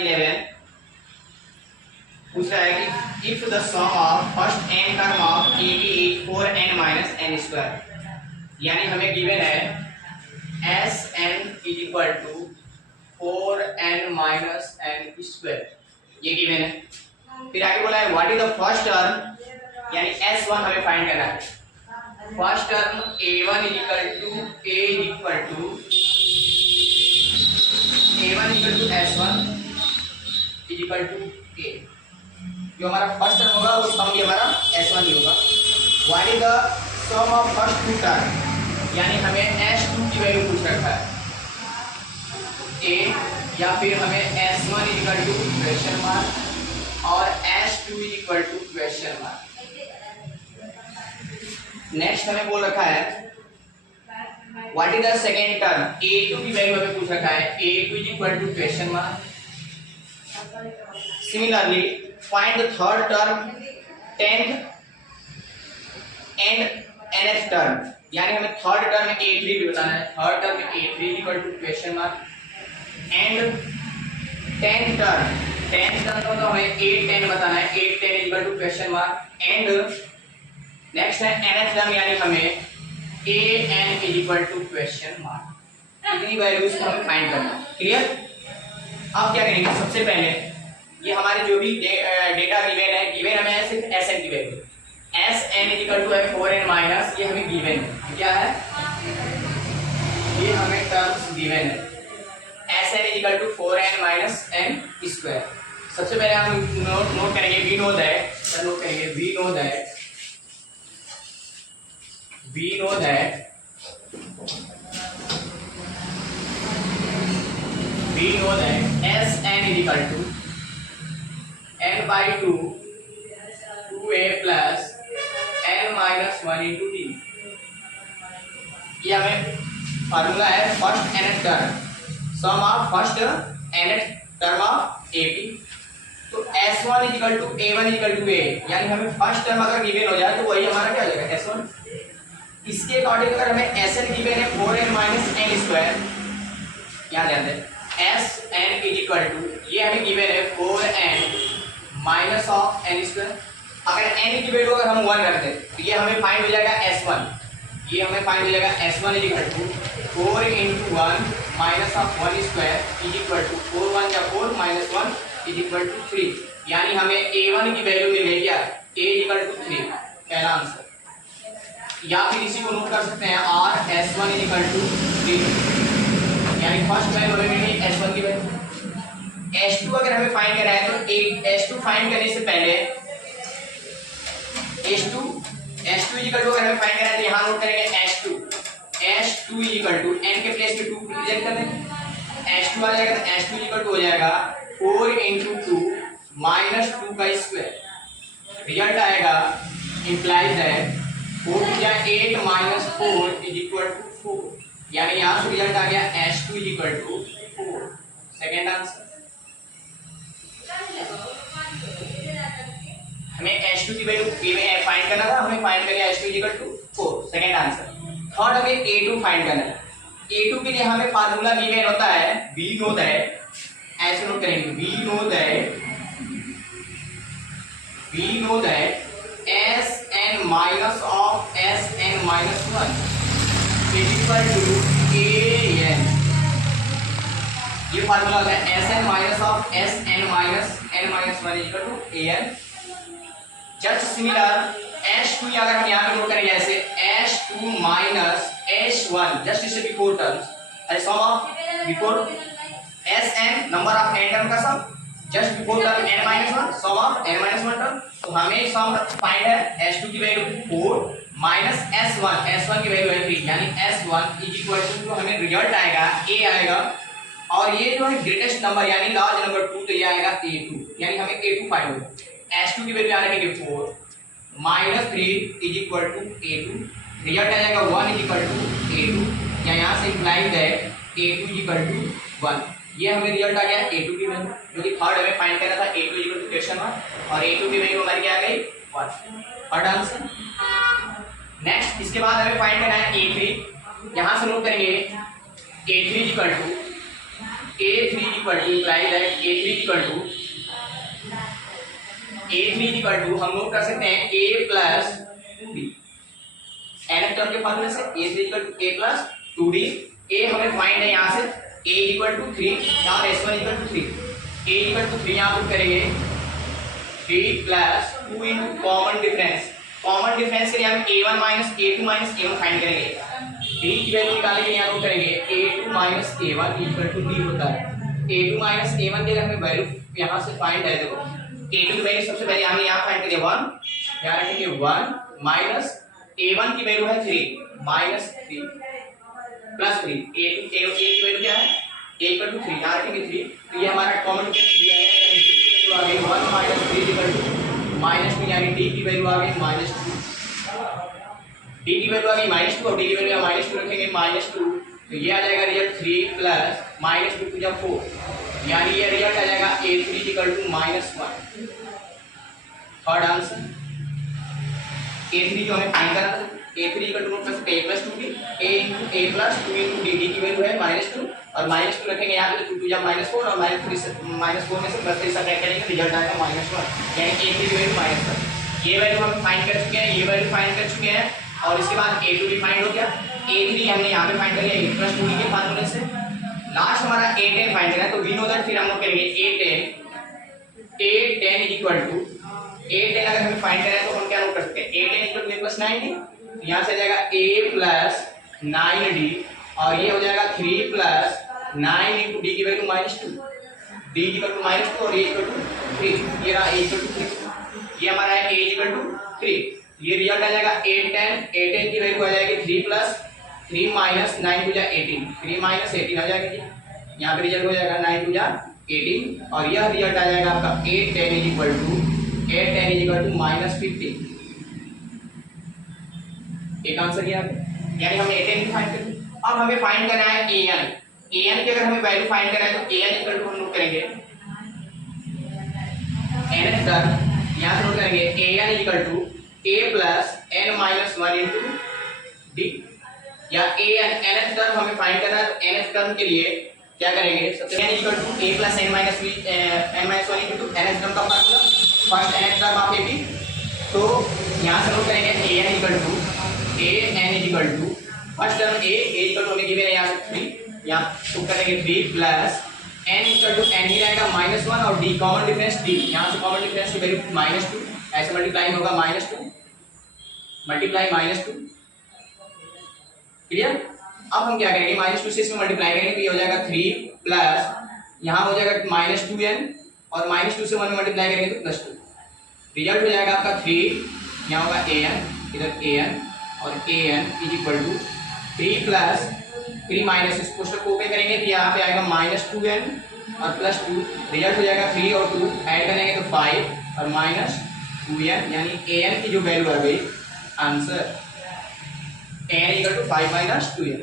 11 पूछ रहा है कि if the sum of first n term of A B is 4n minus N square, यानी हमें गिवन है S N is equal to 4n minus N square, ये given है। फिर आगे बोला है what is the first term, यानी s1 हमें फाइंड करना है। First term a1 is equal to s1 is equal to a, जो हमारा फर्स्ट टर्म होगा वो सम भी हमारा s1 ही होगा। What is the sum of first two term, यानी हमें s2 की वैल्यू पूछ रखा है a, या फिर हमें s1 is equal to question mark और s2 is equal to question mark. Next हमें बोल रखा है what is the second term, a2 की वैल्यू हमें पूछ रखा है a2 is equal to question mark. Similarly find the third term, 10th and nth term, यानी हमें थर्ड टर्म में a3 भी बताना है। थर्ड टर्म में a3 is equal to question mark and 10th term को तो हमें 810 बताना है, 810 is equal to question mark and next है nth टर्म, यानी हमें an is equal to question mark. इतनी वैल्यूज को हमें फाइंड करना है। क्लियर? अब क्या करेंगे, सबसे पहले ये हमारे जो भी डेटा गिवन हमें सिर्फ sn की value, sn is equal to है 4n माइनस, ये हमें गिवन है। क्या है ये हमें टर्म्स गिवन है, sn is equal to 4n minus n square. सबसे पहले हम नोट करेंगे we know that sn is equal to n by 2 2a plus n minus 1 into d। ये हमें फार्मूला है first nth term, sum of first nth term of ab। तो s1 is equal to a1 is equal to a, यानी हमें first term अगर given हो जाए तो वही हमारा क्या हो जाएगा s1। इसके अकॉर्डिंग अगर हमें sn गिवन है 4n माइनस n स्क्वायर, यहाँ ध्यान दें sn इज इक्वल टू, ये हमें गिवन है 4n minus of n square. अगर n की वैल्यू अगर हम 1 रख दें तो ये हमें फाइंड हो जाएगा s1, ये हमें फाइंड हो जाएगा s1 is equal to 4 into 1 minus of 1 square is equal to 4 1 या 4 माइनस 1 इज इक्वल टू 3, यानी हमें a1 की वैल्यू मिल गई क्या, a इज इक्वल टू 3, पहला आंसर। या फिर इसी को नोट कर सकते हैं r s1 is equal to 3, यानी फर्स्ट वैल्यू हमें मिली s1 की वैल्यू। s2 अगर हमें फाइंड करना है तो s2 फाइंड करने से पहले s2 इज इक्वल टू अगर हमें फाइंड करना है तो यहां नोट करेंगे s2 is equal to n के प्लेस पे 2 प्रेजेंट कर देंगे, s2 आ जाएगा तो s2 इज इक्वल टू हो जाएगा 4 into 2 माइनस 2 का स्क्वायर। रिजल्ट आएगा इंप्लाइज दैट 4 या 8 माइनस 4 इज इक्वल टू 4, यानी यहां से रिजल्ट आ गया s2 is equal to 4, second answer. हमें s2 की वैल्यू फाइंड करना था, हमें फाइंड कर लिया s2 is equal to 4, second answer. Third हमें a2 फाइंड करना है। a2 के लिए हमें फार्मूला गिवन होता है वी नो दैट, ऐसे नोट करेंगे we know that sn minus of sn minus 1 is equal to an। ये फार्मूला होता है sn minus of sn minus n minus 1 is equal to an। Just similar s2 अगर हम यहाँ पे note करेंगे ऐसे s2 माइनस s1 जस्ट इससे बिफोर टर्म्स, अरे sum of before sn number of n term का sum, just before term n minus 1 sum of n minus 1 term. तो हमें सम फाइंड है s2 की वैल्यू 4 माइनस s1 की value है 3, यानी s1 इज इक्वल टू हमें रिजल्ट आएगा a आएगा, और ये जो है ग्रेटेस्ट नंबर यानी लार्ज नंबर 2, तो ये आएगा a2, यानी हमें a2 फाइंड होगा। s2 की वैल्यू आने के 4 minus 3 is equal to a2, result आ जाएगा 1 इज इक्वल टू a2, या यहाँ से इंप्लाइज है a2 इज इक्वल टू 1। ये हमें रिजल्ट आ गया a2 की वैल्यू, जो कि थर्ड हमें फाइंड करना था a2 is equal to question mark, और a2 की वैल्यू हमारी क्या आ गई 1, थर्ड आंसर। नेक्स्ट इसके बाद हमें फाइंड करना है a3, यहाँ से नोट करेंगे a3 is equal to A3 equal to imply that A3 equal to हम लोग कर सकते हैं A plus 2D n term के फॉर्मूले से A3 equal to A plus 2D। A हमें फाइंड है यहाँ से A इक्वल टू 3 और S1 equal to 3। A equal to 3 यहाँ पुट करेंगे 3 प्लस 2 इंटू कॉमन डिफरेंस के लिए हम A1 minus A2 minus A1 find करेंगे। D की वैल्यू निकालने के लिए यहाँ पुट करेंगे A2 minus A1 equal to D होता है। A2 माइनस A1 की हमें वैल्यू यहाँ से फाइंड है। देखो A2 की वैल्यू सबसे पहले हमने यहाँ फाइंड करी 1, यहाँ रखेंगे 1 माइनस A1 की वैल्यू है 3 माइनस 3 प्लस 3। A2 की वैल्यू क्या है A इक्वल टू 3, यहाँ रखेंगे 3। तो ये हमारा कॉमन डिफरेंस दिया है, यानी D की वैल्यू आ गई 1 माइनस 3 इक्वल टू -2, यानी D की वैल्यू आ गई -2। D की वैल्यू आ गई -2 और D की वैल्यू -2 रखेंगे -2, तो ये आ जाएगा रिजल्ट 3 प्लस -2 टू जा 4, यानी ये रिजल्ट आ जाएगा A3 equal to -1। Third answer A3 जो हमें फाइंड करना था, A3 इक्वल टू नोट कर सकते हैं A plus 2D, A plus 2 into D की वैल्यू है -2 और -2 रखेंगे यहाँ पे, 2 टू जा -4 और -4 में से +3 सब्ट्रैक्ट करेंगे, रिजल्ट आएगा -1, यानी A3 की वैल्यू -1। ये वैल्यू हम फाइंड कर चुके हैं, ये वैल्यू फाइंड कर चुके हैं और इसके बाद A2 भी फाइंड हो गया। A3 हमने यहाँ पे फाइंड कर लिया A प्लस 2D के फार्मूले से। लास्ट हमारा A10 फाइंड करना है, तो वी नो दैट फिर हम लोग करेंगे A10 इक्वल टू A10 अगर हमें फाइंड करना है तो हम क्या नोट कर सकते हैं A10 equal to A plus 9D, यहाँ से आ जाएगा A प्लस 9D और ये हो जाएगा 3 प्लस 9 इंटू D की वैल्यू -2, D इक्वल टू -2 और A इक्वल टू 3, ये रहा A इक्वल टू 3, ये हमारा है A इक्वल टू 3। ये रिजल्ट आ जाएगा A10 की वैल्यू आ जाएगी 3 प्लस 3 माइनस 9 टू जा 18, 3 माइनस 18 आ जाएगा जी, यहाँ पे रिजल्ट हो जाएगा 9 टू जा 18 और यह रिजल्ट आ जाएगा आपका A10 इक्वल टू -15। एक आंसर किया, यानी हमने A10 भी फाइंड कर लिया। अब हमें फाइंड करना है AN की अगर हमें वैल्यू फाइंड करना है तो AN इक्वल टू हम लोग करेंगे nth टर्म, यहाँ से नोट करेंगे AN equal to A plus n minus 1 into D, या nth टर्म हमें फाइंड करना है तो nth टर्म के लिए क्या करेंगे, सबसे n equal to A plus n minus 1 into nth term का फार्मूला, फर्स्ट nth टर्म आप AP, तो यहाँ से नोट करेंगे AN equal to first term A equal to हमें गिवन है यहाँ से 3, यहाँ पुट करेंगे 3 plus n equal to n ही रहेगा -1 और D कॉमन डिफरेंस D, यहाँ से कॉमन डिफरेंस की वैल्यू -2, ऐसे मल्टीप्लाई होगा -2 मल्टीप्लाई -2, क्लियर। अब हम क्या करेंगे -2 से इसमें मल्टीप्लाई करेंगे तो ये हो जाएगा 3 प्लस यहाँ हो जाएगा -2n और -2 से 1 मल्टीप्लाई करेंगे तो +2, रिजल्ट हो जाएगा आपका 3, यहाँ होगा an, इधर an और an is equal to 3 plus 3 minus इस कोष्टक को ओपन करेंगे तो यहाँ पे आएगा -2n और +2, रिजल्ट हो जाएगा 3 और 2 ऐड करेंगे तो 5 और -2n, यानी an की जो वैल्यू आ गई answer an equal to 5 - 2n।